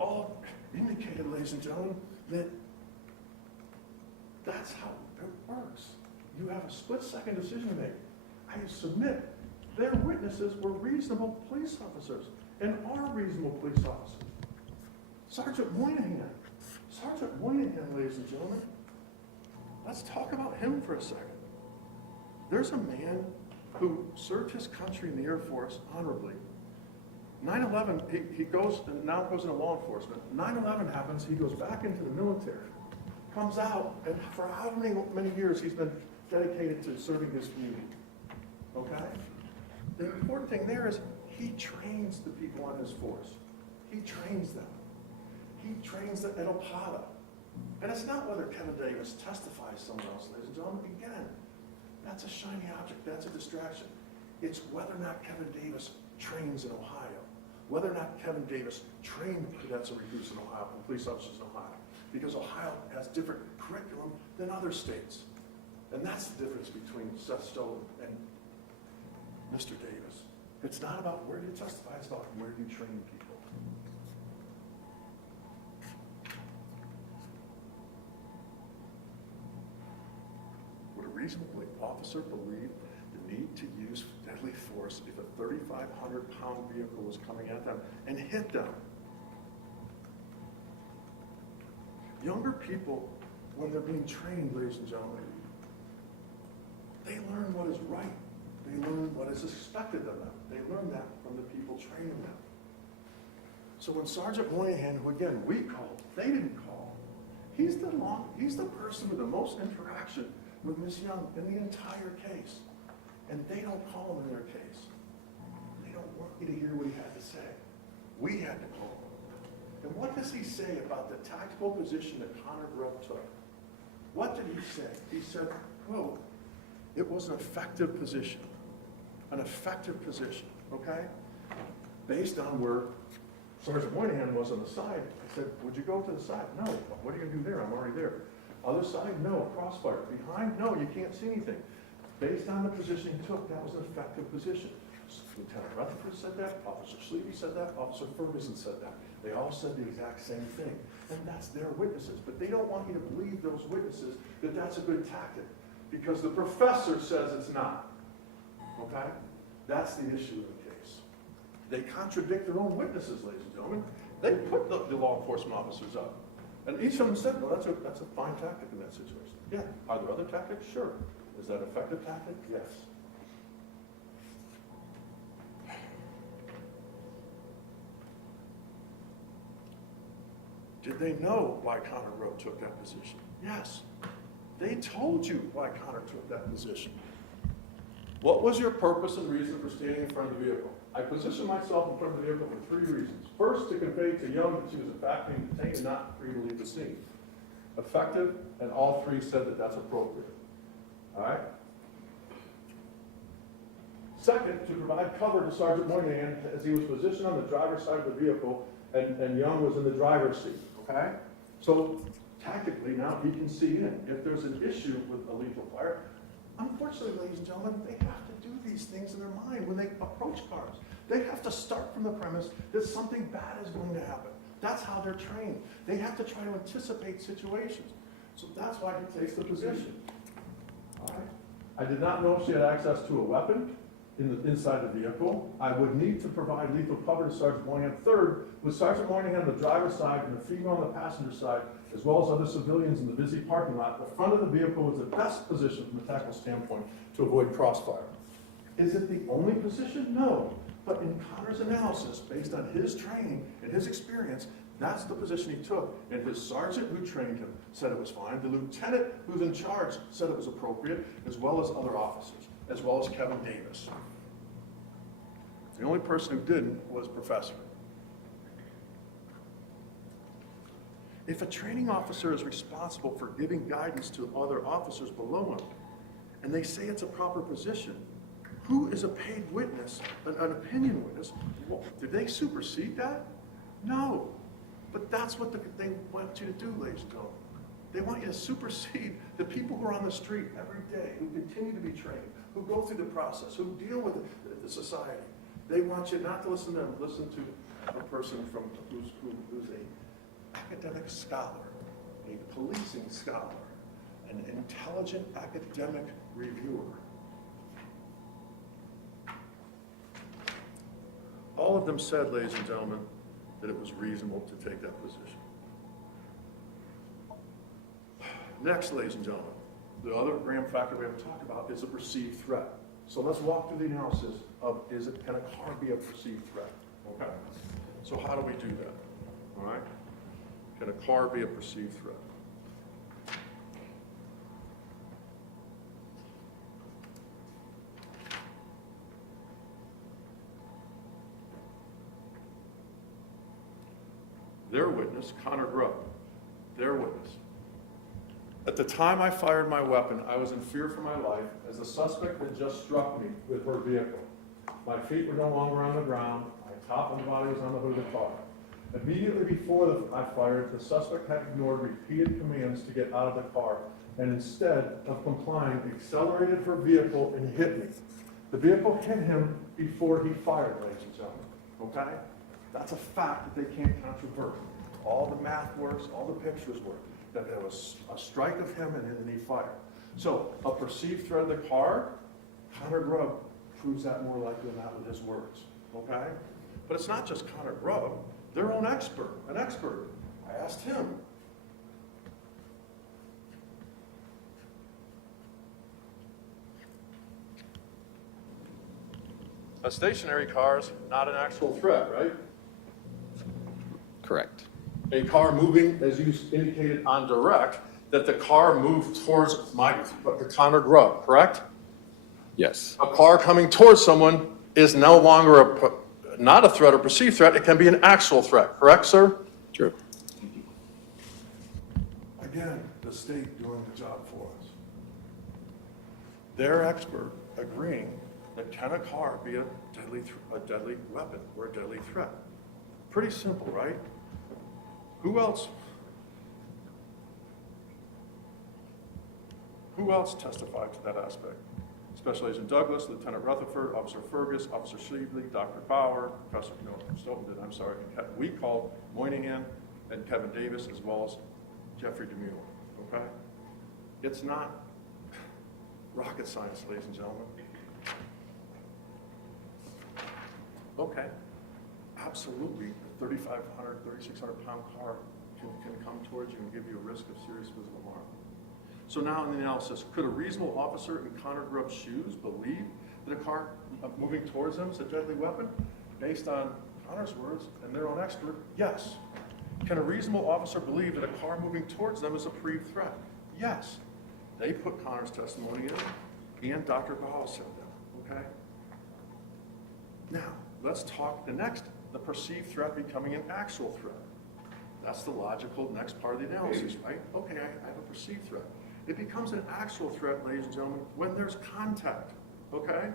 all indicated, ladies and gentlemen, that that's how it works. You have a split-second decision to make. I submit their witnesses were reasonable police officers and are reasonable police officers. Sergeant Moynihan, ladies and gentlemen, let's talk about him for a second. There's a man who served his country in the Air Force honorably. 9/11, he goes into law enforcement. 9/11 happens, he goes back into the military, comes out, and for how many years he's been dedicated to serving his community, okay? The important thing there is he trains the people on his force. He trains them. He trains them at Opata. And it's not whether Kevin Davis testifies somewhere else, ladies and gentlemen. Again, that's a shiny object, that's a distraction. It's whether or not Kevin Davis trains in Ohio, whether or not Kevin Davis trained cadets and recruits in Ohio, and police officers in Ohio, because Ohio has different curriculum than other states. And that's the difference between Seth Stone and Mr. Davis. It's not about where you testify, it's about where you train people. Would a reasonable officer believe the need to use deadly force if a 3,500-pound vehicle was coming at them and hit them? Younger people, when they're being trained, ladies and gentlemen, they learn what is right. They learn what is expected of them. They learn that from the people training them. So when Sergeant Moynihan, who again we called, they didn't call, he's the person with the most interaction with Ms. Young in the entire case. And they don't call him in their case. They don't want you to hear what he had to say. We had to call him. And what does he say about the tactical position that Connor Grubb took? What did he say? He said, well, it was an effective position. An effective position, okay? Based on where Sergeant Moynihan was on the side, I said, would you go to the side? No. What are you going to do there? I'm already there. Other side? No. Crossfire. Behind? No, you can't see anything. Based on the position he took, that was an effective position. Lieutenant Rutherford said that, Officer Sleevey said that, Officer Ferguson said that. They all said the exact same thing. And that's their witnesses. But they don't want you to believe those witnesses that that's a good tactic, because the professor says it's not. Okay? That's the issue of the case. They contradict their own witnesses, ladies and gentlemen. They put the law enforcement officers up. And each of them said, well, that's a fine tactic in that situation. Yeah. Are there other tactics? Sure. Is that an effective tactic? Yes. Did they know why Connor Grubb took that position? Yes. They told you why Connor took that position. What was your purpose and reason for standing in front of the vehicle? I positioned myself in front of the vehicle for 3 reasons. First, to convey to Young that she was in fact being detained and not free to leave the scene. Effective, and all 3 said that that's appropriate. All right? Second, to provide cover to Sergeant Moynihan as he was positioned on the driver's side of the vehicle and Young was in the driver's seat. Okay? So tactically now he can see in. If there's an issue with a lethal fire, unfortunately, ladies and gentlemen, they have to do these things in their mind when they approach cars. They have to start from the premise that something bad is going to happen. That's how they're trained. They have to try to anticipate situations. So that's why he takes the position. All right? I did not know she had access to a weapon inside the vehicle. I would need to provide lethal cover to Sergeant Moynihan. Third, with Sergeant Moynihan on the driver's side and the female on the passenger side, as well as other civilians in the busy parking lot, the front of the vehicle was the best position from a tactical standpoint to avoid crossfire. Is it the only position? No. But in Connor's analysis, based on his training and his experience, that's the position he took. And his sergeant who trained him said it was fine. The lieutenant who's in charge said it was appropriate, as well as other officers, as well as Kevin Davis. The only person who didn't was Professor. If a training officer is responsible for giving guidance to other officers below him, and they say it's a proper position, who is a paid witness, an opinion witness? Well, did they supersede that? No. But that's what they want you to do, ladies and gentlemen. They want you to supersede the people who are on the street every day, who continue to be trained, who go through the process, who deal with the society. They want you not to listen to them, listen to a person who's an academic scholar, a policing scholar, an intelligent academic reviewer. All of them said, ladies and gentlemen, that it was reasonable to take that position. Next, ladies and gentlemen, the other gram factor we haven't talked about is a perceived threat. So let's walk through the analysis of can a car be a perceived threat? Okay. So how do we do that? All right. Can a car be a perceived threat? Their witness, Connor Grubb, their witness. At the time I fired my weapon, I was in fear for my life as the suspect had just struck me with her vehicle. My feet were no longer on the ground. My top and body was on the hood of the car. Immediately before I fired, the suspect had ignored repeated commands to get out of the car and instead of complying, accelerated her vehicle and hit me. The vehicle hit him before he fired, ladies and gentlemen. Okay? That's a fact that they can't controvert. All the math works, all the pictures work. That there was a strike of him and then he fired. So a perceived threat in the car, Connor Grubb proves that more likely than not with his words. Okay? But it's not just Connor Grubb, their own expert, an expert. I asked him. A stationary car is not an actual threat, right? Correct. A car moving, as you indicated on direct, that the car moved towards Connor Grubb, correct? Yes. A car coming towards someone is no longer not a threat or perceived threat. It can be an actual threat, correct, sir? True. Again, the state doing the job for us. Their expert agreeing that can a car be a deadly weapon or a deadly threat? Pretty simple, right? Who else testified to that aspect? Special Agent Douglas, Lieutenant Rutherford, Officer Fergus, Officer Sheevely, Dr. Bauer, Professor Stoughton did, I'm sorry. We called Moynihan and Kevin Davis as well as Jeffrey DeMille, okay? It's not rocket science, ladies and gentlemen. Okay, absolutely, a 3,500, 3,600 pound car can come towards you and give you a risk of serious physical harm. So now in the analysis, could a reasonable officer in Connor Grubb's shoes believe that a car moving towards them is a deadly weapon? Based on Connor's words and their own expert, yes. Can a reasonable officer believe that a car moving towards them is a perceived threat? Yes. They put Connor's testimony in, and Dr. Bauer said that, okay? Now, let's talk the perceived threat becoming an actual threat. That's the logical next part of the analysis, right? Okay, I have a perceived threat. It becomes an actual threat, ladies and gentlemen, when there's contact, okay?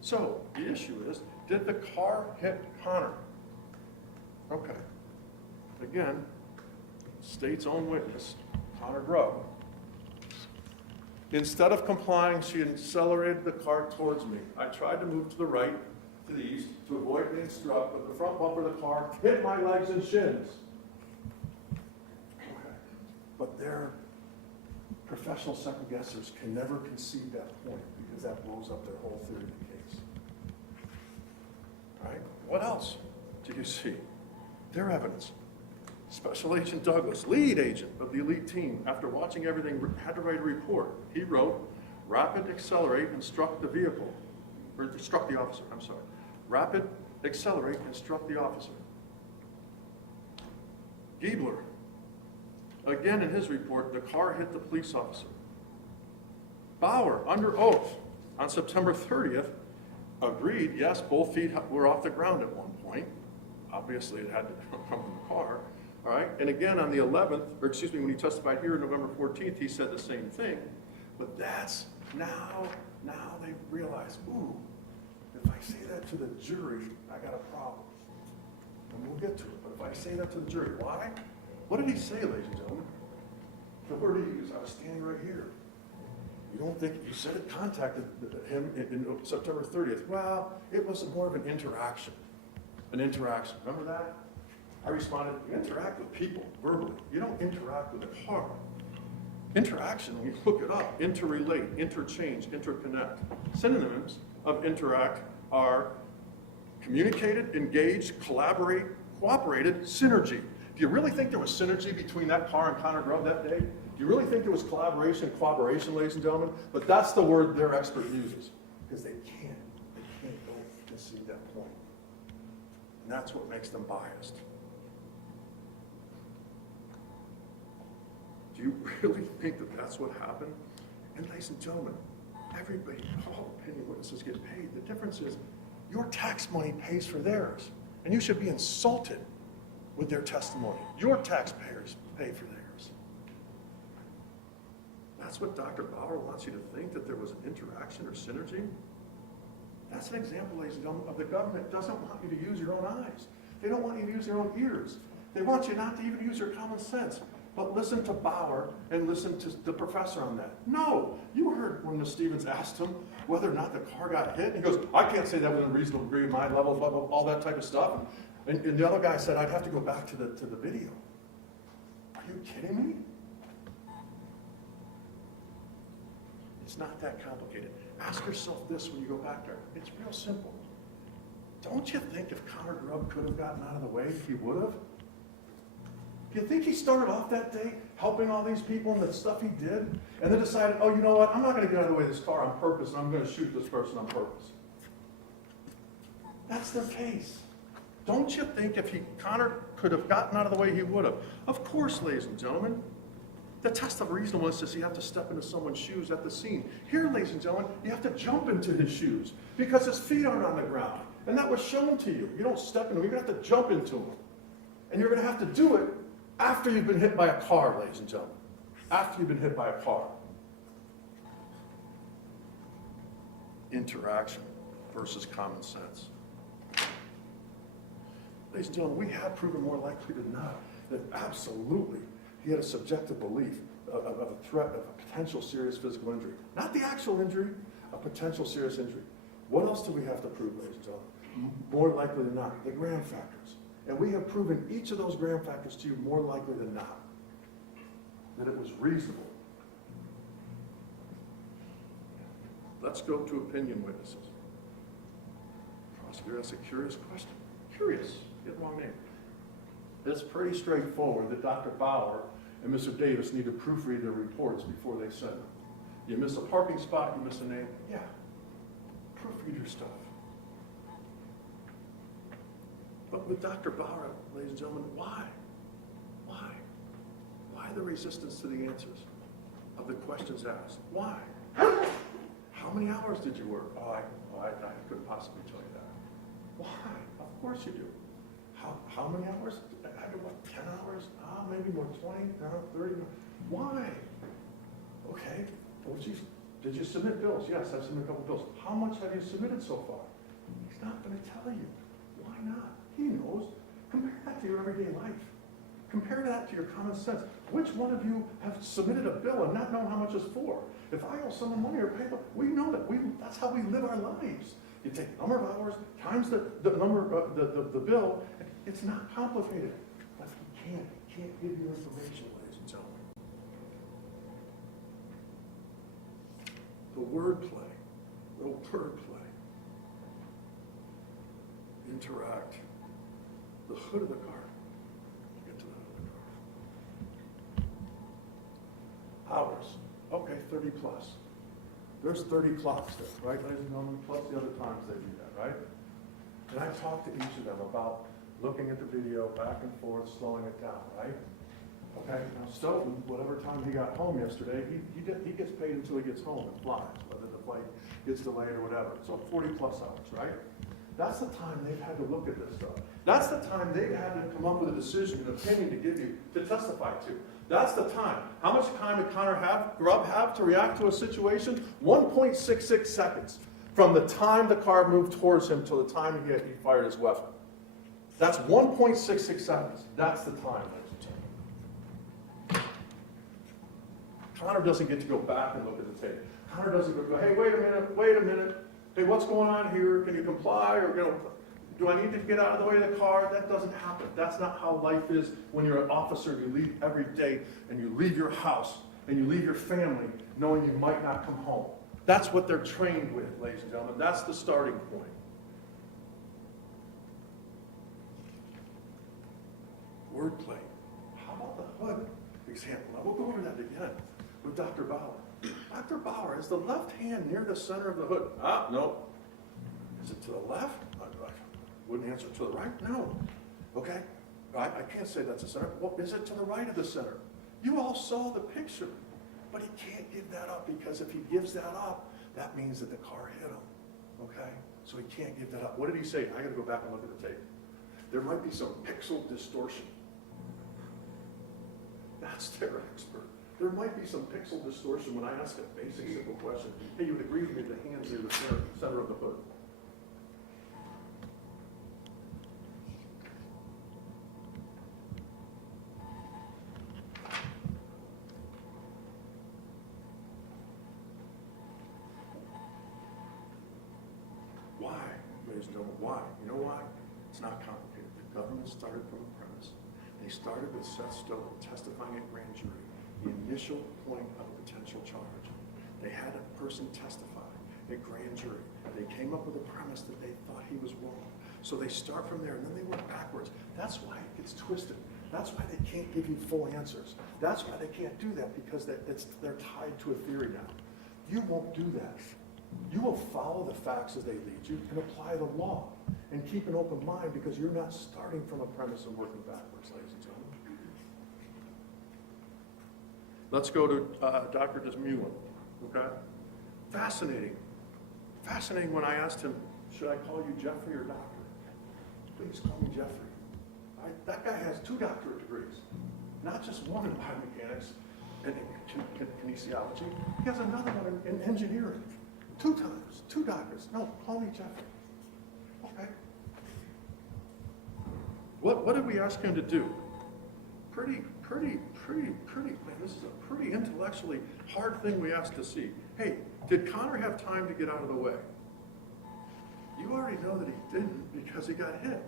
So, the issue is, did the car hit Connor? Okay. Again, state's own witness, Connor Grubb. Instead of complying, she accelerated the car towards me. I tried to move to the right, to the east, to avoid being struck, but the front bumper of the car hit my legs and shins. Okay. But their professional second guessers can never concede that point because that blows up their whole theory of the case. All right? What else do you see? Their evidence. Special Agent Douglas, lead agent of the elite team, after watching everything, had to write a report. He wrote, rapid accelerate and struck the vehicle, or struck the officer, I'm sorry. Rapid accelerate and struck the officer. Giebler, again in his report, the car hit the police officer. Bauer, under oath, on September 30th, agreed, yes, both feet were off the ground at one point. Obviously, it had to come from the car. All right, and again on the 11th, or excuse me, when he testified here November 14th, he said the same thing. But that's now they realize, ooh, if I say that to the jury, I got a problem. And we'll get to it, but if I say that to the jury, why? What did he say, ladies and gentlemen? The word he used, I was standing right here. You don't think, you said it contacted him in September 30th. Well, it was more of an interaction. An interaction. Remember that? I responded, you interact with people verbally. You don't interact with a car. Interaction, when you look it up, interrelate, interchange, interconnect. Synonyms of interact are communicated, engaged, collaborate, cooperated, synergy. Do you really think there was synergy between that car and Connor Grubb that day? Do you really think there was collaboration and cooperation, ladies and gentlemen? But that's the word their expert uses, because they can't go and see that point. And that's what makes them biased. Do you really think that that's what happened? And ladies and gentlemen, everybody, all opinion witnesses get paid. The difference is your tax money pays for theirs, and you should be insulted with their testimony. Your taxpayers pay for theirs. That's what Dr. Bauer wants you to think, that there was an interaction or synergy. That's an example, ladies and gentlemen, of the government doesn't want you to use your own eyes. They don't want you to use your own ears. They want you not to even use your common sense. But listen to Bauer and listen to the professor on that. No, you heard when Ms. Stevens asked him whether or not the car got hit. He goes, I can't say that within a reasonable degree of my level, blah, blah, all that type of stuff. And the other guy said, I'd have to go back to the video. Are you kidding me? It's not that complicated. Ask yourself this when you go back there. It's real simple. Don't you think if Connor Grubb could have gotten out of the way, he would have? Do you think he started off that day helping all these people and the stuff he did, and then decided, oh, you know what, I'm not going to get out of the way of this car on purpose, and I'm going to shoot this person on purpose? That's their case. Don't you think if Connor could have gotten out of the way, he would have? Of course, ladies and gentlemen. The test of reasonableness is you have to step into someone's shoes at the scene. Here, ladies and gentlemen, you have to jump into his shoes because his feet aren't on the ground. And that was shown to you. You don't step into him, you're going to have to jump into him. And you're going to have to do it after you've been hit by a car, ladies and gentlemen. After you've been hit by a car. Interaction versus common sense. Ladies and gentlemen, we have proven more likely than not that absolutely he had a subjective belief of a threat of a potential serious physical injury. Not the actual injury, a potential serious injury. What else do we have to prove, ladies and gentlemen? More likely than not, the gram factors. And we have proven each of those gram factors to you more likely than not, that it was reasonable. Let's go to opinion witnesses. Prosecutor asks a curious question. Curious, get the wrong name. It's pretty straightforward that Dr. Bauer and Mr. Davis need to proofread their reports before they send them. You miss a parking spot, you miss a name, yeah, proofread your stuff. But with Dr. Bauer, ladies and gentlemen, why? Why? Why the resistance to the answers of the questions asked? Why? How many hours did you work? Oh, I couldn't possibly tell you that. Why? Of course you do. How many hours? I did what, 10 hours? Maybe more, 20, 30. Why? Okay. Well, did you submit bills? Yes, I've submitted a couple bills. How much have you submitted so far? He's not going to tell you. Why not? He knows. Compare that to your everyday life. Compare that to your common sense. Which one of you have submitted a bill and not known how much it's for? If I owe someone money or pay, we know that. That's how we live our lives. You take the number of hours times the number of the bill. It's not complicated. But he can't give you information, ladies and gentlemen. The wordplay. Interact. The hood of the car. Get to the hood of the car. Hours. Okay, 30 plus. There's 30 clocks there, right, ladies and gentlemen? Plus the other times they do that, right? And I talked to each of them about looking at the video back and forth, slowing it down, right? Okay, now Stoughton, whatever time he got home yesterday, he gets paid until he gets home and flies, whether the flight gets delayed or whatever. So 40 plus hours, right? That's the time they've had to look at this stuff. That's the time they've had to come up with a decision, an opinion to give you, to testify to. That's the time. How much time did Connor Grubb have to react to a situation? 1.66 seconds from the time the car moved towards him till the time he fired his weapon. That's 1.66 seconds. That's the time, ladies and gentlemen. Connor doesn't get to go back and look at the tape. Connor doesn't go, hey, wait a minute. Hey, what's going on here? Can you comply? Or, do I need to get out of the way of the car? That doesn't happen. That's not how life is when you're an officer. You leave every day and you leave your house and you leave your family knowing you might not come home. That's what they're trained with, ladies and gentlemen. That's the starting point. Wordplay. How about the hood example? Now we'll go over that again with Dr. Bauer. Dr. Bauer, is the left hand near the center of the hood? No. Is it to the left? I wouldn't answer to the right? No. Okay? I can't say that's the center. Well, is it to the right of the center? You all saw the picture, but he can't give that up because if he gives that up, that means that the car hit him. Okay? So he can't give that up. What did he say? I got to go back and look at the tape. There might be some pixel distortion. That's their expert. There might be some pixel distortion when I ask a basic, simple question. Hey, you would agree with me the hand's near the center of the hood? Why, ladies and gentlemen, why? You know why? It's not complicated. The government started from a premise. They started with Seth Stone testifying at grand jury, the initial point of a potential charge. They had a person testify at grand jury. They came up with a premise that they thought he was wrong. So they start from there, and then they work backwards. That's why it gets twisted. That's why they can't give you full answers. That's why they can't do that, because they're tied to a theory now. You won't do that. You will follow the facts as they lead you and apply the law and keep an open mind, because you're not starting from a premise and working backwards, ladies and gentlemen. Let's go to Dr. Desmulin, okay? Fascinating. Fascinating when I asked him, should I call you Jeffrey or doctor? Please call me Jeffrey. That guy has 2 doctorate degrees, not just one in biomechanics and kinesiology. He has another one in engineering. 2 times, 2 doctors. No, call me Jeffrey. Okay. What did we ask him to do? Pretty, man, this is a pretty intellectually hard thing we asked to see. Hey, did Connor have time to get out of the way? You already know that he didn't because he got hit,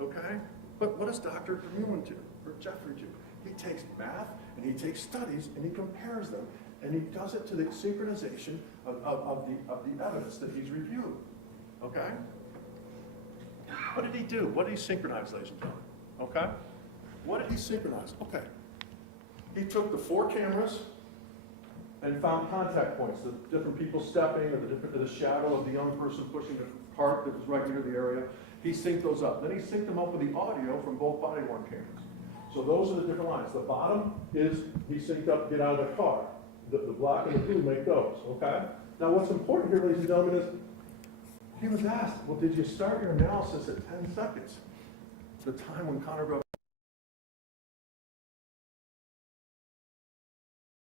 okay? But what does Dr. Desmulin do, or Jeffrey do? He takes math and he takes studies and he compares them, and he does it to the synchronization of the evidence that he's reviewed, okay? What did he do? What did he synchronize, ladies and gentlemen? Okay? What did he synchronize? Okay. He took the 4 cameras and found contact points, the different people stepping, or the shadow of the young person pushing the cart that was right near the area. He synced those up. Then he synced them up with the audio from both body-worn cameras. So those are the different lines. The bottom is he synced up, get out of the car. The black and the blue make those, okay? Now what's important here, ladies and gentlemen, is he was asked, well, did you start your analysis at 10 seconds? The time when Connor Grubb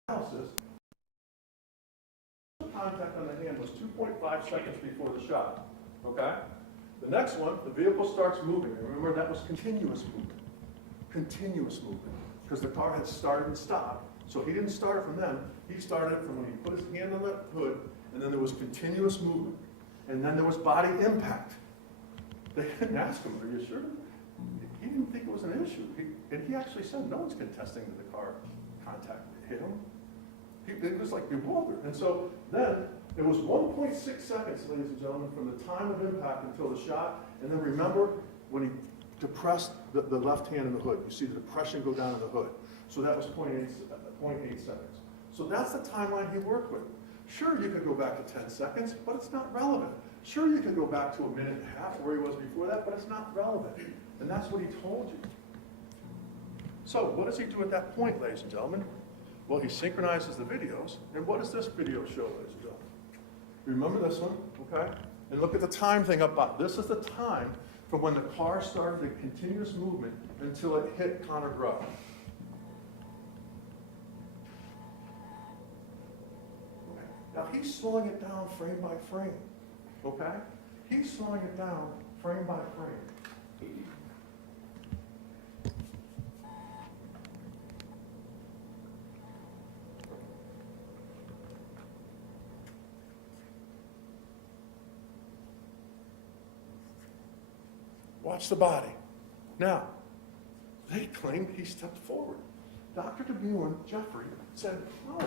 analysis, contact on the hand was 2.5 seconds before the shot, okay? The next one, the vehicle starts moving. And remember, that was continuous movement. Continuous movement, because the car had started and stopped. So he didn't start it from then. He started it from when he put his hand on the hood, and then there was continuous movement. And then there was body impact. They didn't ask him, are you sure? He didn't think it was an issue. And he actually said, no one's contesting that the car contact hit him. It was like bewildered. And so then it was 1.6 seconds, ladies and gentlemen, from the time of impact until the shot. And then remember when he depressed the left hand in the hood. You see the depression go down in the hood. So that was 0.8 seconds. So that's the timeline he worked with. Sure, you could go back to 10 seconds, but it's not relevant. Sure, you could go back to a minute and a half where he was before that, but it's not relevant. And that's what he told you. So what does he do at that point, ladies and gentlemen? Well, he synchronizes the videos. And what does this video show, ladies and gentlemen? Remember this one, okay? And look at the time thing up top. This is the time from when the car started the continuous movement until it hit Connor Grubb. Okay. Now he's slowing it down frame by frame, okay? He's slowing it down frame by frame. Watch the body. Now, they claimed he stepped forward. Dr. DeMille, Jeffrey, said, no.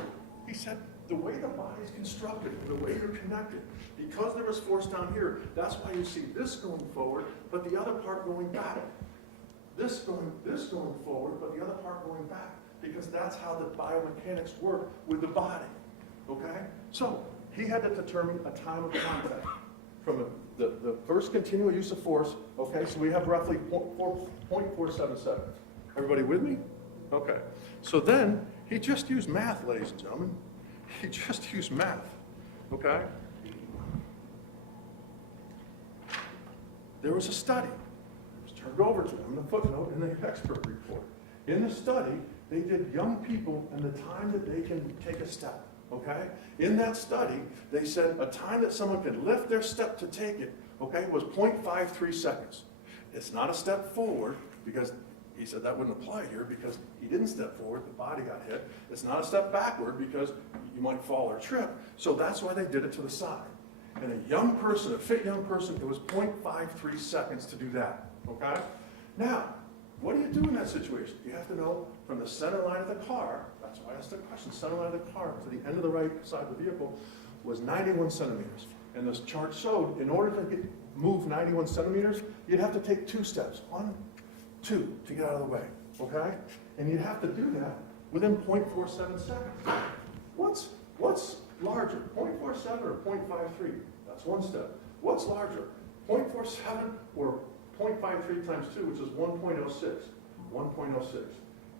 He said, the way the body is constructed, the way you're connected, because there was force down here, that's why you see this going forward, but the other part going back. This going forward, but the other part going back, because that's how the biomechanics work with the body, okay? So, he had to determine a time of contact from the first continual use of force, okay? So we have roughly 0.47 seconds. Everybody with me? Okay. So then, he just used math, ladies and gentlemen. He just used math, okay? There was a study. It was turned over to them in the footnote in the expert report. In the study, they did young people and the time that they can take a step, okay? In that study, they said a time that someone could lift their step to take it, okay, was 0.53 seconds. It's not a step forward, because he said that wouldn't apply here because he didn't step forward, the body got hit. It's not a step backward because you might fall or trip. So that's why they did it to the side. And a young person, a fit young person, it was 0.53 seconds to do that, okay? Now, what do you do in that situation? You have to know from the center line of the car, that's why I asked the question, center line of the car to the end of the right side of the vehicle was 91 centimeters. And this chart showed in order to move 91 centimeters, you'd have to take 2 steps. 1, 2 to get out of the way, okay? And you'd have to do that within 0.47 seconds. What's larger, 0.47 or 0.53? That's one step. What's larger, 0.47 or 0.53 times 2, which is 1.06? 1.06.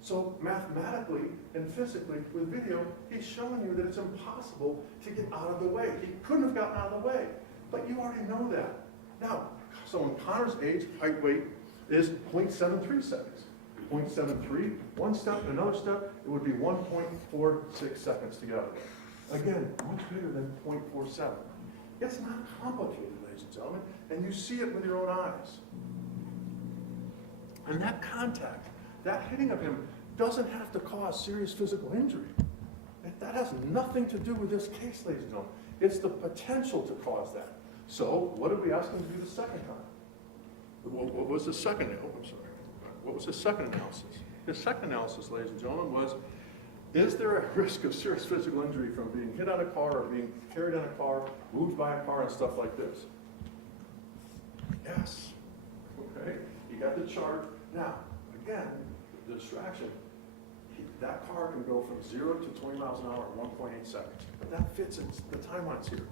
So mathematically and physically with video, he's showing you that it's impossible to get out of the way. He couldn't have gotten out of the way, but you already know that. Now, so in Connor's age, height, weight, is 0.73 seconds. 0.73, one step, another step, it would be 1.46 seconds to get out of it. Again, much bigger than 0.47. It's not complicated, ladies and gentlemen, and you see it with your own eyes. And that contact, that hitting of him, doesn't have to cause serious physical injury. That has nothing to do with this case, ladies and gentlemen. It's the potential to cause that. So, what did we ask him to do the second time? What was the second? Oh, I'm sorry. What was his second analysis? His second analysis, ladies and gentlemen, was: is there a risk of serious physical injury from being hit on a car or being carried on a car, moved by a car, and stuff like this? Yes. Okay. You got the chart. Now, again, the distraction. That car can go from 0 to 20 miles an hour in 1.8 seconds. But that fits in the timelines here.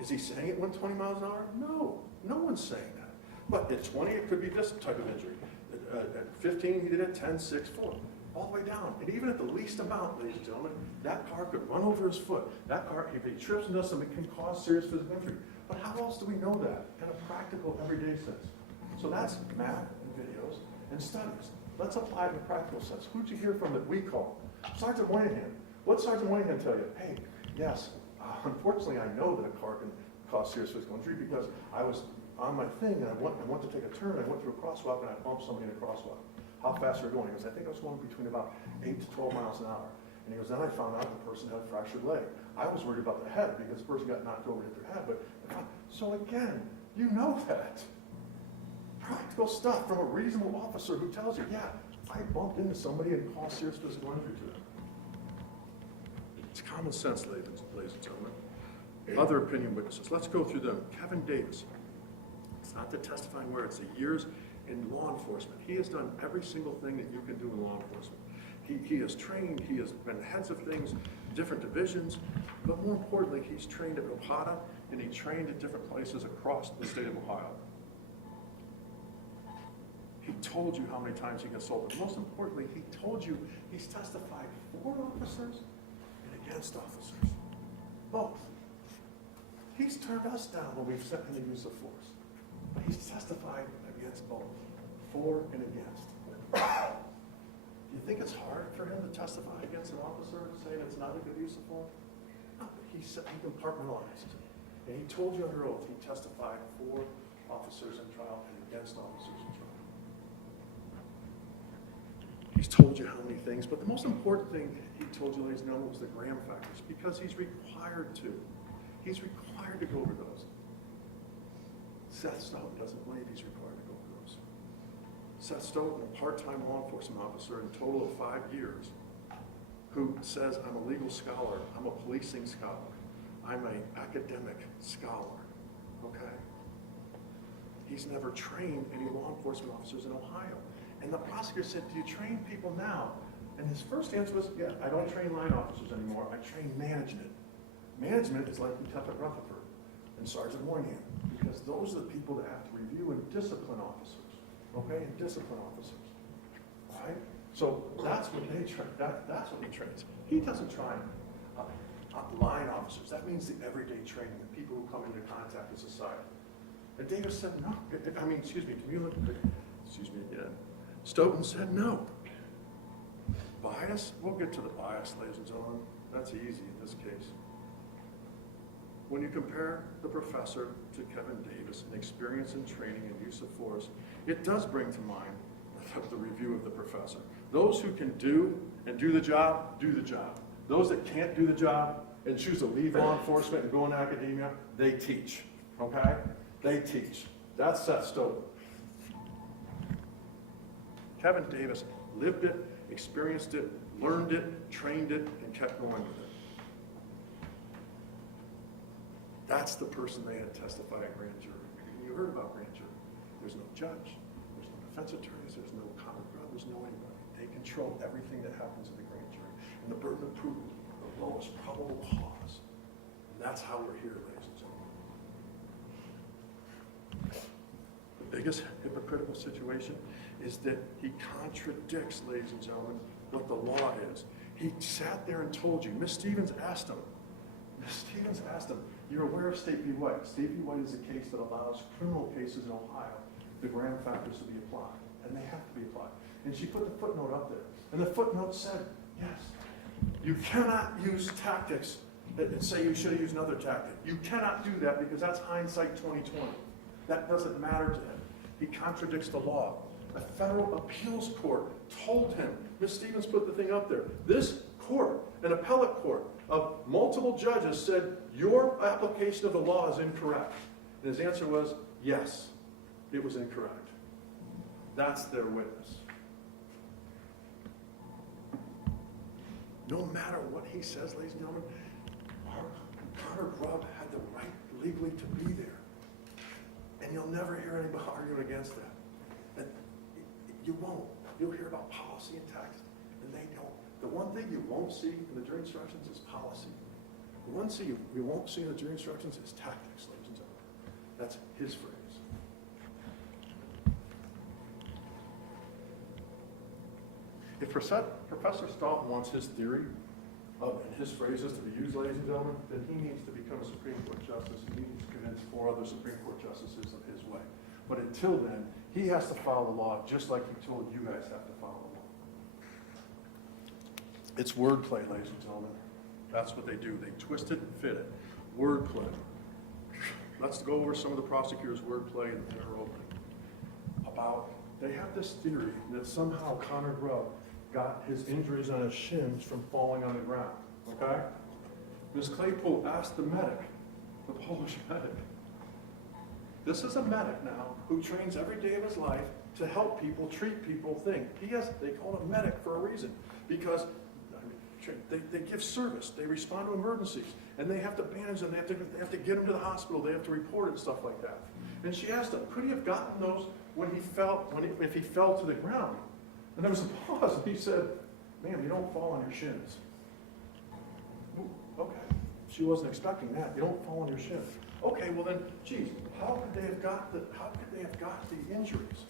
Is he saying it went 20 miles an hour? No. No one's saying that. But at 20, it could be this type of injury. At 15, he did it 10, 6, 4, all the way down. And even at the least amount, ladies and gentlemen, that car could run over his foot. That car, if he trips and does something, can cause serious physical injury. But how else do we know that in a practical, everyday sense? So that's math and videos and studies. Let's apply it in a practical sense. Who'd you hear from that we call? Sergeant Moynihan. What Sergeant Moynihan tell you? Hey, yes, unfortunately, I know that a car can cause serious physical injury because I was on my thing and I went to take a turn, I went through a crosswalk and I bumped somebody in a crosswalk. How fast are you going? He goes, I think I was going between about 8 to 12 miles an hour. And he goes, then I found out the person had a fractured leg. I was worried about the head because the person got knocked over and hit their head. So again, you know that. Practical stuff from a reasonable officer who tells you, yeah, I bumped into somebody and caused serious physical injury to them. It's common sense, ladies and gentlemen. Other opinion witnesses. Let's go through them. Kevin Davis. It's not the testifying where, it's the years in law enforcement. He has done every single thing that you can do in law enforcement. He has trained, he has been heads of things, different divisions, but more importantly, he's trained at OHADA, and he trained at different places across the state of Ohio. He told you how many times he consulted. Most importantly, he told you he's testified for officers and against officers. Both. He's turned us down when we've sent in the use of force. But he's testified against both, for and against. Do you think it's hard for him to testify against an officer saying it's not a good use of force? No, but he compartmentalized. And he told you under oath he testified for officers in trial and against officers in trial. He's told you how many things, but the most important thing he told you, ladies and gentlemen, was the Graham factors, because he's required to. He's required to go over those. Seth Stoughton doesn't believe he's required to go over those. Seth Stoughton, a part-time law enforcement officer in total of 5 years, who says, I'm a legal scholar, I'm a policing scholar, I'm an academic scholar, okay? He's never trained any law enforcement officers in Ohio. And the prosecutor said, do you train people now? And his first answer was, yeah, I don't train line officers anymore, I train management. Management is like Lieutenant Rutherford and Sergeant Moynihan, because those are the people that have to review and discipline officers, okay, and discipline officers, all right? So that's what they train, that's what he trains. He doesn't train line officers. That means the everyday training, the people who come into contact with society. And Davis said no. Stoughton said no. Bias? We'll get to the bias, ladies and gentlemen. That's easy in this case. When you compare the professor to Kevin Davis in experience in training and use of force, it does bring to mind the review of the professor. Those who can do the job, do the job. Those that can't do the job and choose to leave law enforcement and go into academia, they teach, okay? They teach. That's Seth Stoughton. Kevin Davis lived it, experienced it, learned it, trained it, and kept going with it. That's the person they had testify at grand jury. You heard about grand jury. There's no judge, there's no defense attorneys, there's no Connor Grubb, there's no anybody. They control everything that happens in the grand jury. And the burden of proof, the lowest probable cause. And that's how we're here, ladies and gentlemen. The biggest hypocritical situation is that he contradicts, ladies and gentlemen, what the law is. He sat there and told you. Miss Stevens asked him, you're aware of State v. White. State v. White is a case that allows criminal cases in Ohio, the Graham factors to be applied, and they have to be applied. And she put the footnote up there, and the footnote said, yes, you cannot use tactics and say you should have used another tactic. You cannot do that because that's hindsight 2020. That doesn't matter to him. He contradicts the law. A federal appeals court told him, Ms. Stevens put the thing up there, this court, an appellate court of multiple judges said, your application of the law is incorrect. And his answer was, yes, it was incorrect. That's their witness. No matter what he says, ladies and gentlemen, Connor Grubb had the right legally to be there. And you'll never hear anybody arguing against that. And you won't. You'll hear about policy and tactics, and they don't. The one thing you won't see in the jury instructions is policy. The one thing you won't see in the jury instructions is tactics, ladies and gentlemen. That's his phrase. If Professor Stoughton wants his theory and his phrases to be used, ladies and gentlemen, then he needs to become a Supreme Court justice. He needs to convince 4 other Supreme Court justices of his way. But until then, he has to follow the law just like he told you guys have to follow the law. It's wordplay, ladies and gentlemen. That's what they do. They twist it and fit it. Wordplay. Let's go over some of the prosecutor's wordplay in their opening. They have this theory that somehow Connor Grubb got his injuries on his shins from falling on the ground, okay? Ms. Claypool asked the medic, the Polish medic. This is a medic now who trains every day of his life to help people, treat people, think. They call him a medic for a reason, because they give service, they respond to emergencies, and they have to bandage them, they have to get them to the hospital, they have to report it and stuff like that. And she asked him, could he have gotten those if he fell to the ground? And there was a pause, and he said, ma'am, you don't fall on your shins. Ooh, okay, she wasn't expecting that. You don't fall on your shins. Okay, well then, geez, how could they have got the injuries?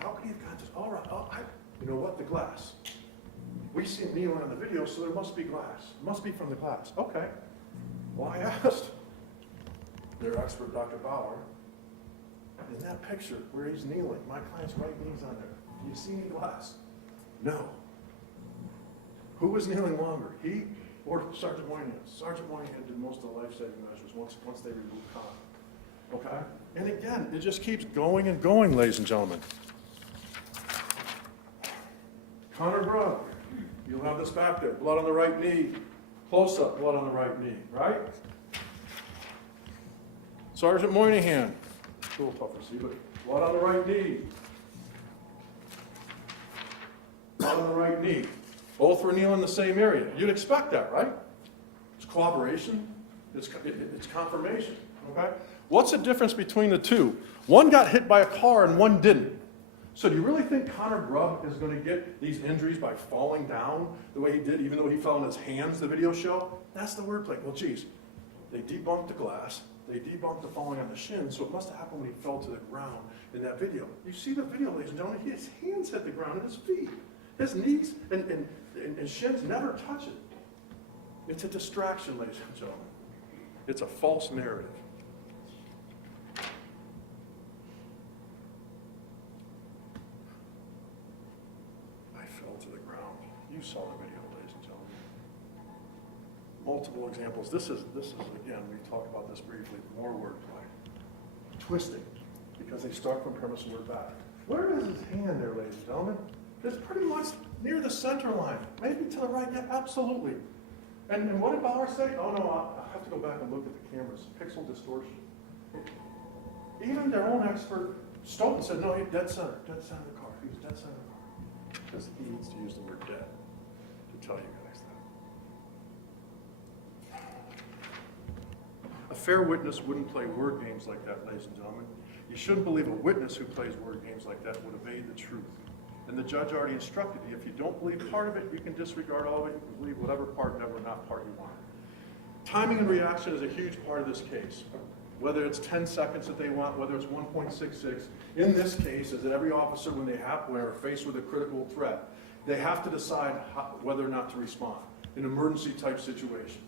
How could he have got this? All right, you know what? The glass. We see him kneeling on the video, so there must be glass. It must be from the glass. Okay. Well, I asked their expert, Dr. Bauer, in that picture where he's kneeling, my client's right knee's on there. Do you see any glass? No. Who was kneeling longer? He or Sergeant Moynihan? Sergeant Moynihan did most of the life-saving measures once they removed Connor. Okay? And again, it just keeps going and going, ladies and gentlemen. Connor Grubb, you'll have this back there, blood on the right knee. Close up, blood on the right knee, right? Sergeant Moynihan, a little tougher to see, but blood on the right knee. One on the right knee. Both were kneeling in the same area. You'd expect that, right? It's cooperation. It's confirmation, okay? What's the difference between the two? One got hit by a car and one didn't. So do you really think Connor Grubb is going to get these injuries by falling down the way he did, even though he fell on his hands, the video show? That's the wordplay. Well, geez, they debunked the glass. They debunked the falling on the shin, so it must have happened when he fell to the ground in that video. You see the video, ladies and gentlemen, his hands hit the ground and his feet. His knees and shins never touch it. It's a distraction, ladies and gentlemen. It's a false narrative. I fell to the ground. You saw the video, ladies and gentlemen. Multiple examples. This is again, we talked about this briefly, more wordplay. Twisting, because they start from premise and word back. Where is his hand there, ladies and gentlemen? It's pretty much near the center line. Maybe to the right, yeah, absolutely. And what did Bauer say? Oh no, I'll have to go back and look at the cameras. Pixel distortion. Even their own expert, Stoughton, said, no, he's dead center of the car. He was dead center of the car. Because he needs to use the word dead to tell you guys that. A fair witness wouldn't play word games like that, ladies and gentlemen. You shouldn't believe a witness who plays word games like that would evade the truth. And the judge already instructed you, if you don't believe part of it, you can disregard all of it. You can believe whatever part, never not part you want. Timing and reaction is a huge part of this case. Whether it's 10 seconds that they want, whether it's 1.66. In this case, is that every officer, when they're faced with a critical threat, they have to decide whether or not to respond in an emergency type situation.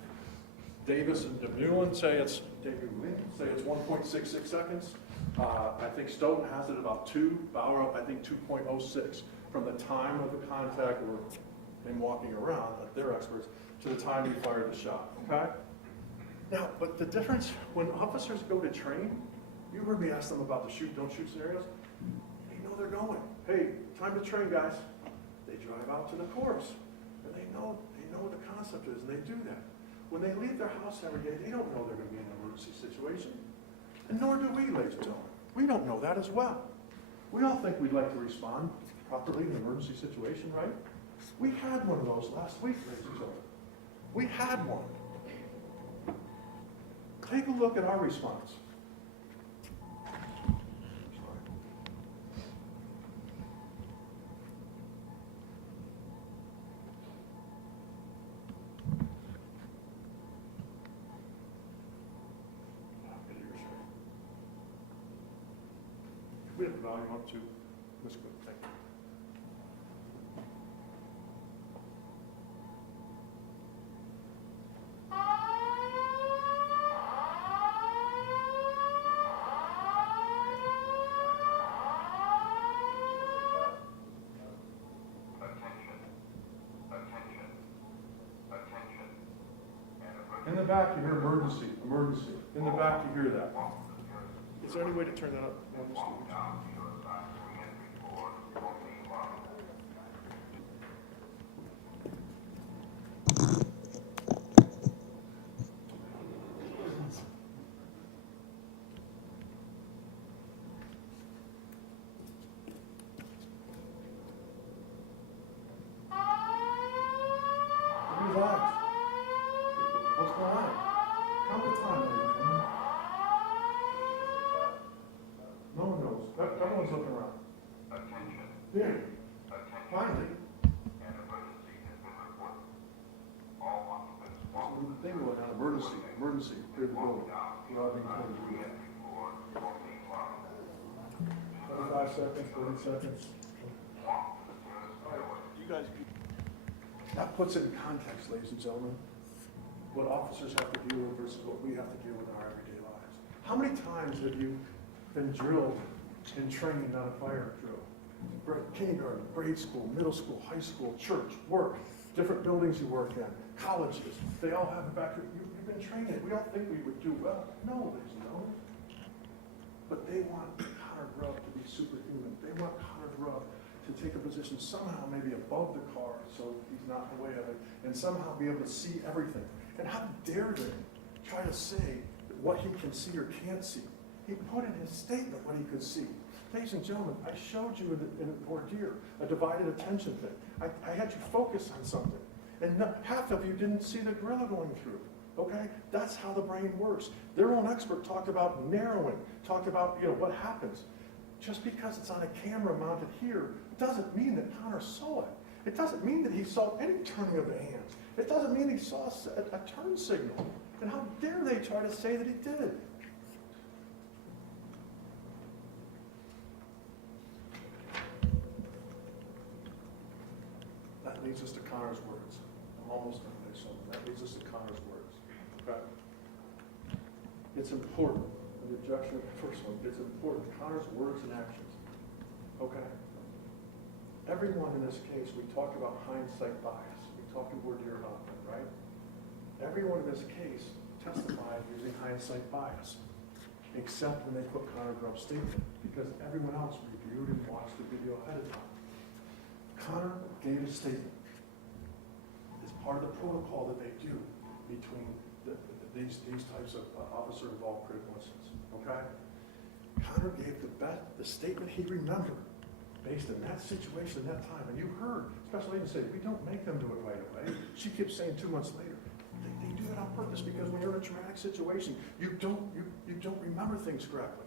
Davis and DeMullen say it's 1.66 seconds. I think Stoughton has it about 2, Bauer, I think 2.06, from the time of the contact or him walking around, they're experts, to the time he fired the shot, okay? Now, but the difference, when officers go to train, you heard me ask them about the shoot, don't shoot scenarios, they know they're going. Hey, time to train, guys. They drive out to the course, and they know what the concept is, and they do that. When they leave their house every day, they don't know they're going to be in an emergency situation. And nor do we, ladies and gentlemen. We don't know that as well. We all think we'd like to respond properly in an emergency situation, right? We had one of those last week, ladies and gentlemen. We had one. Take a look at our response. We have the volume up to Ms. Cook. Thank you. In the back, you hear emergency, emergency. In the back, you hear that. Is there any way to turn that up? Relax. What's going on? Count the time, ladies and gentlemen. No one knows. Everyone's looking around. Attention. There. Attention. Finally. An emergency has been reported. All occupants There's a walk little thing going on. Emergency. Emergency. Clear the building. Robbing code. 25 seconds, 30 seconds. You guys. That puts it in context, ladies and gentlemen, what officers have to deal with versus what we have to deal with in our everyday lives. How many times have you been drilled and trained on a fire drill? Kindergarten, grade school, middle school, high school, church, work, different buildings you work in, colleges, they all have it back. You've been trained. We don't think we would do well. No, ladies and gentlemen. But they want Connor Grubb to be superhuman. They want Connor Grubb to take a position somehow maybe above the car so he's not in the way of it, and somehow be able to see everything. And how dare they try to say what he can see or can't see? He put in his statement what he could see. Ladies and gentlemen, I showed you in a voir dire, a divided attention thing. I had you focus on something. And half of you didn't see the gorilla going through. Okay? That's how the brain works. Their own expert talked about narrowing, talked about, what happens. Just because it's on a camera mounted here doesn't mean that Connor saw it. It doesn't mean that he saw any turning of the hands. It doesn't mean he saw a turn signal. And how dare they try to say that he did? That leads us to Connor's words. I'm almost done with this. That leads us to Connor's words. Okay? It's important. The objection of the first one, it's important. Connor's words and actions. Okay? Everyone in this case, we talked about hindsight bias. We talked in voir dire about that, right? Everyone in this case testified using hindsight bias, except when they put Connor Grubb's statement, because everyone else reviewed and watched the video ahead of time. Connor gave a statement. It's part of the protocol that they do between these types of officer-involved critical incidents. Okay? Connor gave the statement he remembered based on that situation, that time. And you heard Special Agent say, we don't make them do it right away. She keeps saying 2 months later. They do it on purpose because when you're in a traumatic situation, you don't remember things correctly.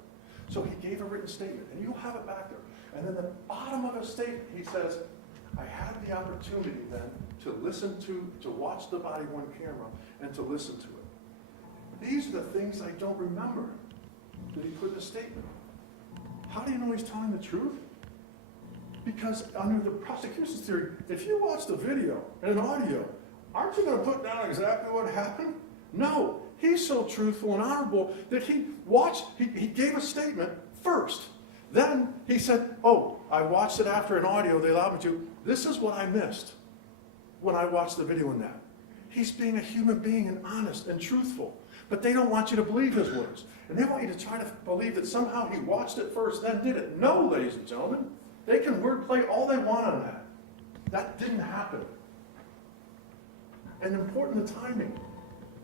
So he gave a written statement, and you have it back there. And then the bottom of his statement, he says, I had the opportunity then to listen to watch the body-worn camera and to listen to it. These are the things I don't remember that he put in the statement. How do you know he's telling the truth? Because under the prosecution's theory, if you watch the video and an audio, aren't you going to put down exactly what happened? No, he's so truthful and honorable that he gave a statement first. Then he said, oh, I watched it after an audio, they allowed me to. This is what I missed when I watched the video in that. He's being a human being and honest and truthful. But they don't want you to believe his words. And they want you to try to believe that somehow he watched it first, then did it. No, ladies and gentlemen. They can wordplay all they want on that. That didn't happen. And important, the timing.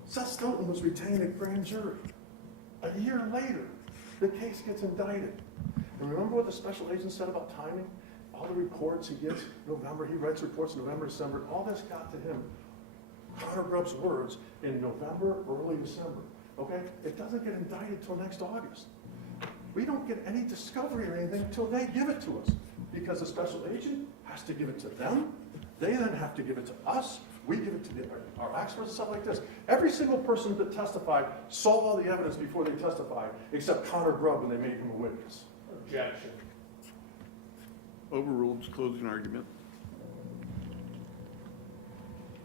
Seth Stoughton was retained at grand jury. A year later, the case gets indicted. And remember what the special agent said about timing? All the reports he gets, November, he writes reports in November, December, all this got to him. Connor Grubb's words in November, early December. Okay? It doesn't get indicted till next August. We don't get any discovery or anything until they give it to us. Because the special agent has to give it to them. They then have to give it to us. We give it to our experts and stuff like this. Every single person that testified saw all the evidence before they testified, except Connor Grubb when they made him a witness. Objection. Overruled. Closing argument.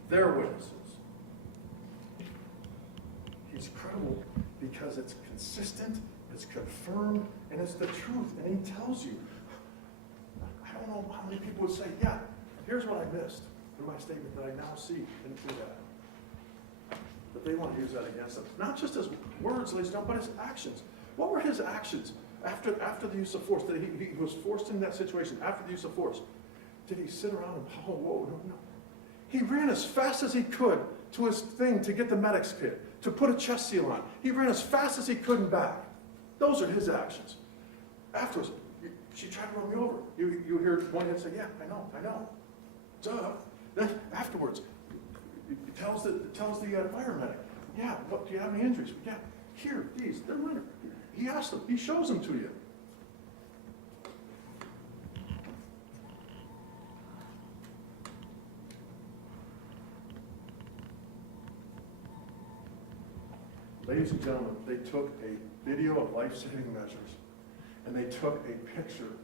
They're witnesses. He's credible because it's consistent, it's confirmed, and it's the truth. And he tells you. I don't know how many people would say, yeah, here's what I missed in my statement that I now see and do that. But they want to use that against him. Not just his words, ladies and gentlemen, but his actions. What were his actions after the use of force? That he was forced in that situation after the use of force. Did he sit around and, oh, whoa, no. He ran as fast as he could to his thing to get the medic's kit, to put a chest seal on. He ran as fast as he could and back. Those are his actions. Afterwards, she tried to run me over. You hear one head say, yeah, I know. Duh. Then afterwards, he tells the fire medic, yeah, what, do you have any injuries? Yeah, here, these, they're minor. He asked them, he shows them to you. Ladies and gentlemen, they took a video of life-saving measures, and they took a picture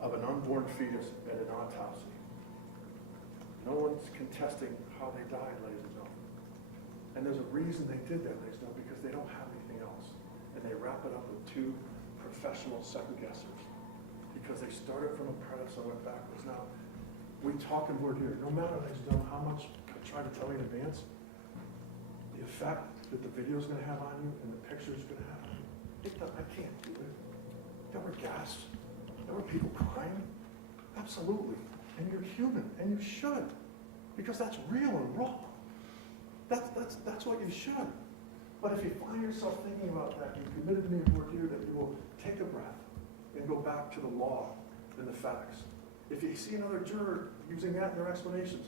of an unborn fetus at an autopsy. No one's contesting how they died, ladies and gentlemen. And there's a reason they did that, ladies and gentlemen, because they don't have anything else. And they wrap it up with two professional second-guessers, because they started from a premise and went backwards. Now, we talk and we're here. No matter, ladies and gentlemen, how much I try to tell you in advance, the effect that the video is going to have on you and the picture is going to have on you, I can't do it. There were gasps. There were people crying. Absolutely. And you're human, and you should, because that's real and raw. That's what you should. But if you find yourself thinking about that, you've committed to me a voir dire that you will take a breath, and go back to the law and the facts. If you see another juror using that in their explanations,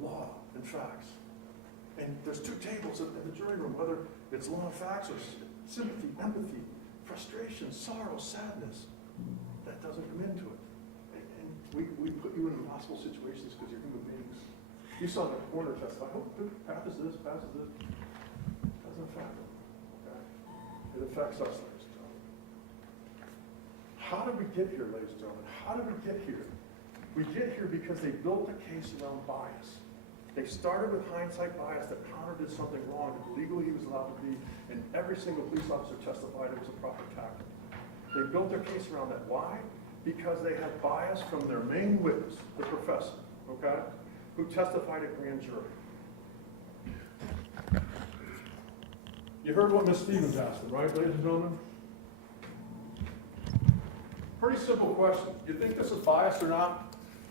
law and facts. And there's two tables in the jury room, whether it's law and facts or sympathy, empathy, frustration, sorrow, sadness. That doesn't come into it. And we put you in impossible situations because you're human beings. You saw the coroner testify, oh, passes this. Doesn't affect them. Okay? It affects us, ladies and gentlemen. How did we get here, ladies and gentlemen? How did we get here? We get here because they built a case around bias. They started with hindsight bias that Connor did something wrong that legally he was allowed to be, and every single police officer testified it was a proper tactic. They built their case around that. Why? Because they had bias from their main witness, the professor, okay, who testified at grand jury. You heard what Ms. Stevens asked them, right, ladies and gentlemen? Pretty simple question. You think this is biased or not?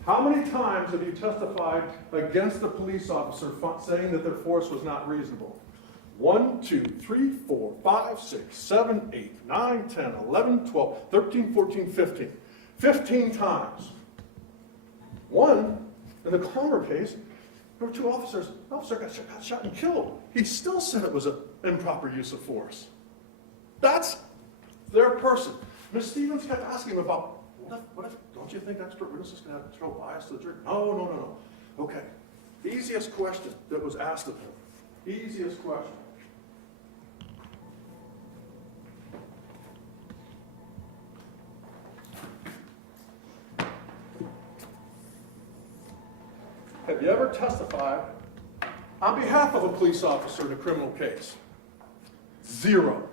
How many times have you testified against the police officer saying that their force was not reasonable? 1, 2, 3, 4, 5, 6, 7, 8, 9, 10, 11, 12, 13, 14, 15. 15 times. One, in the Connor case, there were two officers. The officer got shot and killed. He still said it was an improper use of force. That's their person. Ms. Stevens kept asking him about, what if, don't you think expert witnesses can have throw bias to the jury? No. Okay. Easiest question that was asked of him. Easiest question. Have you ever testified on behalf of a police officer in a criminal case? 0.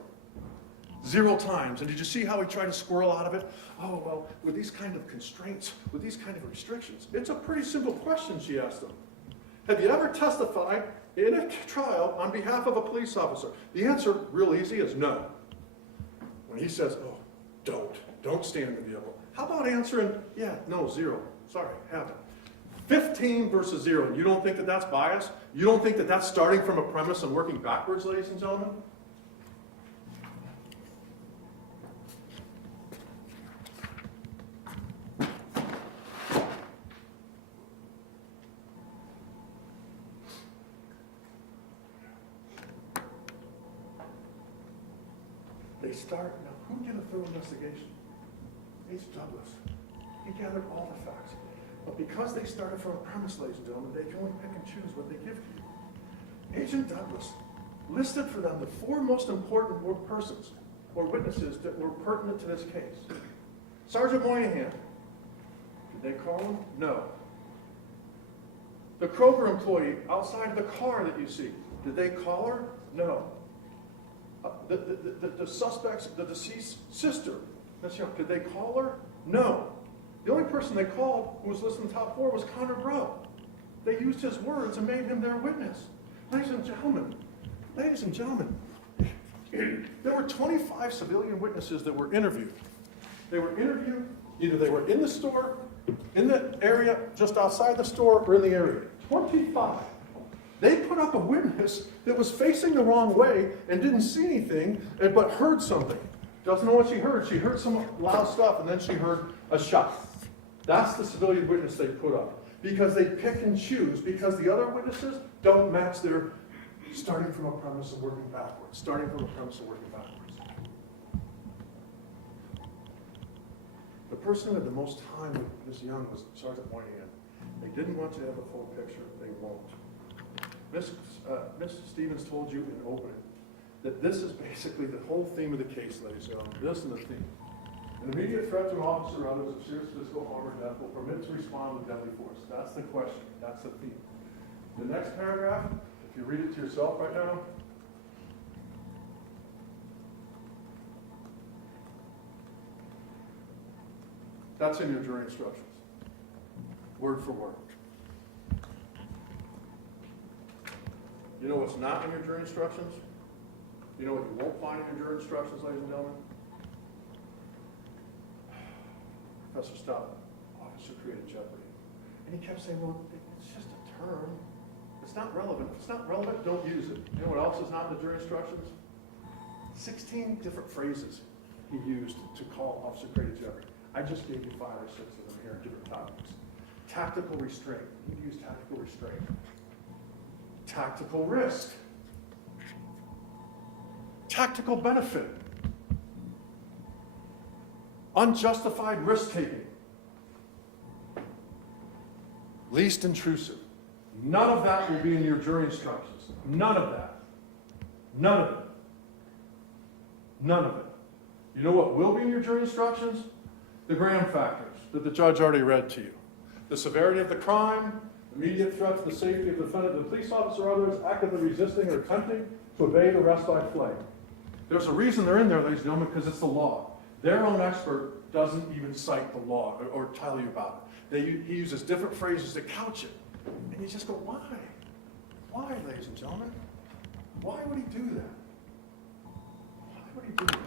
0 times. And did you see how he tried to squirrel out of it? Oh, well, with these kind of constraints, with these kind of restrictions. It's a pretty simple question she asked him. Have you ever testified in a trial on behalf of a police officer? The answer, real easy, is no. When he says, oh, don't stand in the yellow. How about answering, yeah, no, 0. Sorry, haven't. 15 versus 0. You don't think that that's bias? You don't think that that's starting from a premise and working backwards, ladies and gentlemen? They start, now who did a thorough investigation? Agent Douglas. He gathered all the facts. But because they started from a premise, ladies and gentlemen, they can only pick and choose what they give to you. Agent Douglas listed for them the 4 most important persons or witnesses that were pertinent to this case. Sergeant Moynihan. Did they call him? No. The Kroger employee outside of the car that you see. Did they call her? No. The suspect's, the deceased sister, did they call her? No. The only person they called who was listed in the top 4 was Connor Grubb. They used his words and made him their witness. Ladies and gentlemen, there were 25 civilian witnesses that were interviewed. They were interviewed, either they were in the store, in the area, just outside the store, or in the area. 25. They put up a witness that was facing the wrong way and didn't see anything, but heard something. Doesn't know what she heard. She heard some loud stuff, and then she heard a shot. That's the civilian witness they put up. Because they pick and choose, because the other witnesses don't match their starting from a premise and working backwards. The person who had the most time with Ms. Young was Sergeant Moynihan. They didn't want you to have a full picture. They won't. Ms. Stevens told you in opening that this is basically the whole theme of the case, ladies and gentlemen. This is the theme. An immediate threat to an officer or others of serious physical harm or death will permit to respond with deadly force. That's the question. That's the theme. The next paragraph, if you read it to yourself right now, that's in your jury instructions. Word for word. You know what's not in your jury instructions? You know what you won't find in your jury instructions, ladies and gentlemen? Professor Stout, officer created jeopardy. And he kept saying, well, it's just a term. It's not relevant. If it's not relevant, don't use it. You know what else is not in the jury instructions? 16 different phrases. he used to call Officer Grady Jeffrey. I just gave you 5 or 6 of them here in different topics. Tactical restraint. He used tactical restraint. Tactical risk. Tactical benefit. Unjustified risk-taking. Least intrusive. None of that will be in your jury instructions. None of that. None of it. None of it. You know what will be in your jury instructions? The Graham factors that the judge already read to you. The severity of the crime, immediate threat to the safety of the defendant, the police officer, or others actively resisting or attempting to evade arrest by flight. There's a reason they're in there, ladies and gentlemen, because it's the law. Their own expert doesn't even cite the law or tell you about it. He uses different phrases to couch it. And you just go, why? Why, ladies and gentlemen? Why would he do that? Why would he do that?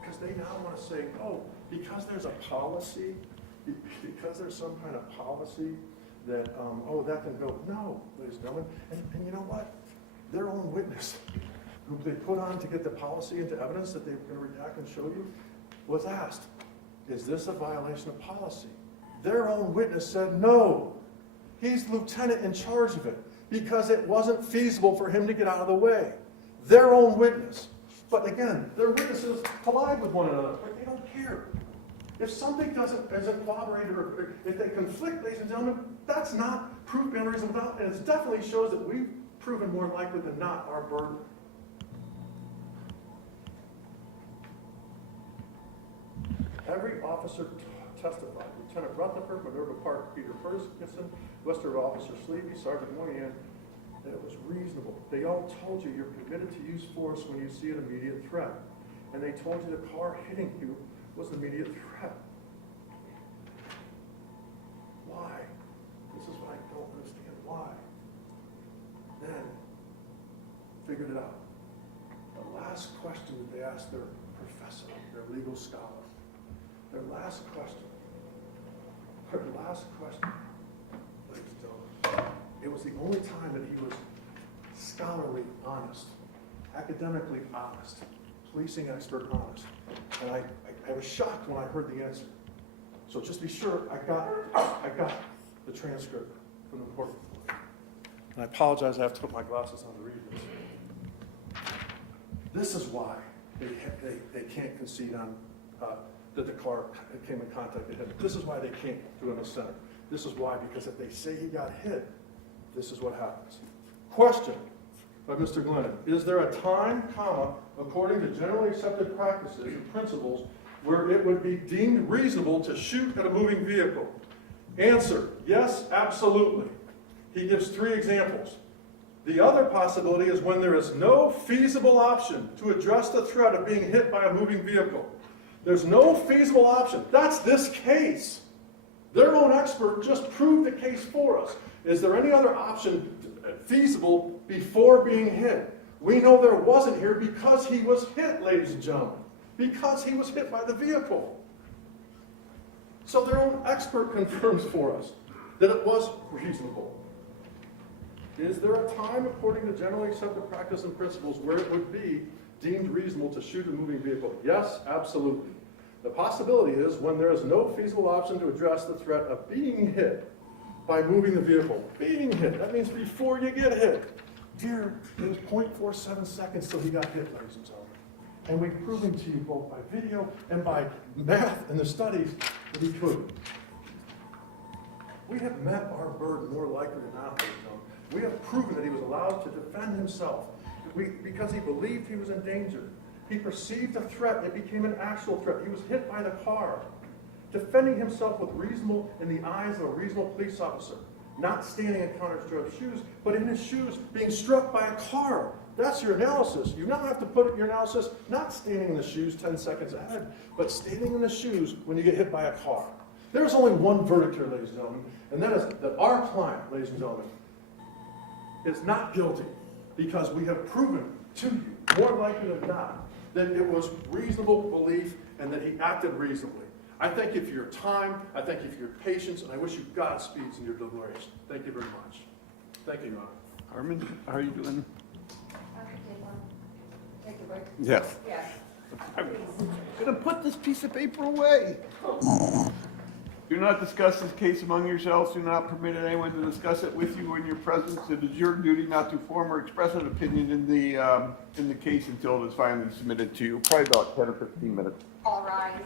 Because they now want to say, oh, because there's a policy, because there's some kind of policy that, oh, that can go. No, ladies and gentlemen. And you know what? Their own witness, who they put on to get the policy into evidence that they were going to redact and show you, was asked, is this a violation of policy? Their own witness said, no. He's lieutenant in charge of it because it wasn't feasible for him to get out of the way. Their own witness. But again, their witnesses collide with one another, but they don't care. If something isn't corroborated or if they conflict, ladies and gentlemen, that's not proof beyond reasonable doubt, and it definitely shows that we've proven more likely than not our burden. Every officer testified. Lieutenant Rutherford, Minerva Park, Peter Ferguson, Western Officer Sleevey, Sergeant Moynihan, that it was reasonable. They all told you you're committed to use force when you see an immediate threat. And they told you the car hitting you was an immediate threat. Why? This is what I don't understand. Why? Then, figured it out. The last question that they asked their professor, their legal scholar, their last question, ladies and gentlemen, it was the only time that he was scholarly honest, academically honest, policing expert honest. And I was shocked when I heard the answer. So just be sure I got the transcript from the court report. And I apologize, I have to put my glasses on to read this. This is why they can't concede on that the car came in contact with him. This is why they can't do it in the center. This is why, because if they say he got hit, this is what happens. Question by Mr. Glennon. Is there a time, according to generally accepted practices and principles, where it would be deemed reasonable to shoot at a moving vehicle? Answer, yes, absolutely. He gives 3 examples. The other possibility is when there is no feasible option to address the threat of being hit by a moving vehicle. There's no feasible option. That's this case. Their own expert just proved the case for us. Is there any other option feasible before being hit? We know there wasn't here because he was hit, ladies and gentlemen. Because he was hit by the vehicle. So their own expert confirms for us that it was reasonable. Is there a time, according to generally accepted practice and principles, where it would be deemed reasonable to shoot a moving vehicle? Yes, absolutely. The possibility is when there is no feasible option to address the threat of being hit by moving the vehicle. Being hit, that means before you get hit. Here, it was 0.47 seconds till he got hit, ladies and gentlemen. And we've proven to you both by video and by math and the studies that he could. We have met our burden more likely than not, ladies and gentlemen. We have proven that he was allowed to defend himself because he believed he was in danger. He perceived a threat. It became an actual threat. He was hit by the car. Defending himself with reasonable, in the eyes of a reasonable police officer. Not standing in Connor Grubb's shoes, but in his shoes, being struck by a car. That's your analysis. You now have to put your analysis, not standing in the shoes 10 seconds ahead, but standing in the shoes when you get hit by a car. There's only one verdict here, ladies and gentlemen, and that is that our client, ladies and gentlemen, is not guilty because we have proven to you, more likely than not, that it was reasonable belief and that he acted reasonably. I thank you for your time, I thank you for your patience, and I wish you Godspeed in your deliberation. Thank you very much. Thank you, Your Honor. Harmon, how are you doing? Take a break. Yes. Yes. I'm gonna put this piece of paper away. Do not discuss this case among yourselves. Do not permit anyone to discuss it with you in your presence. It is your duty not to form or express an opinion in the case until it is finally submitted to you. Probably about 10 or 15 minutes. All rise.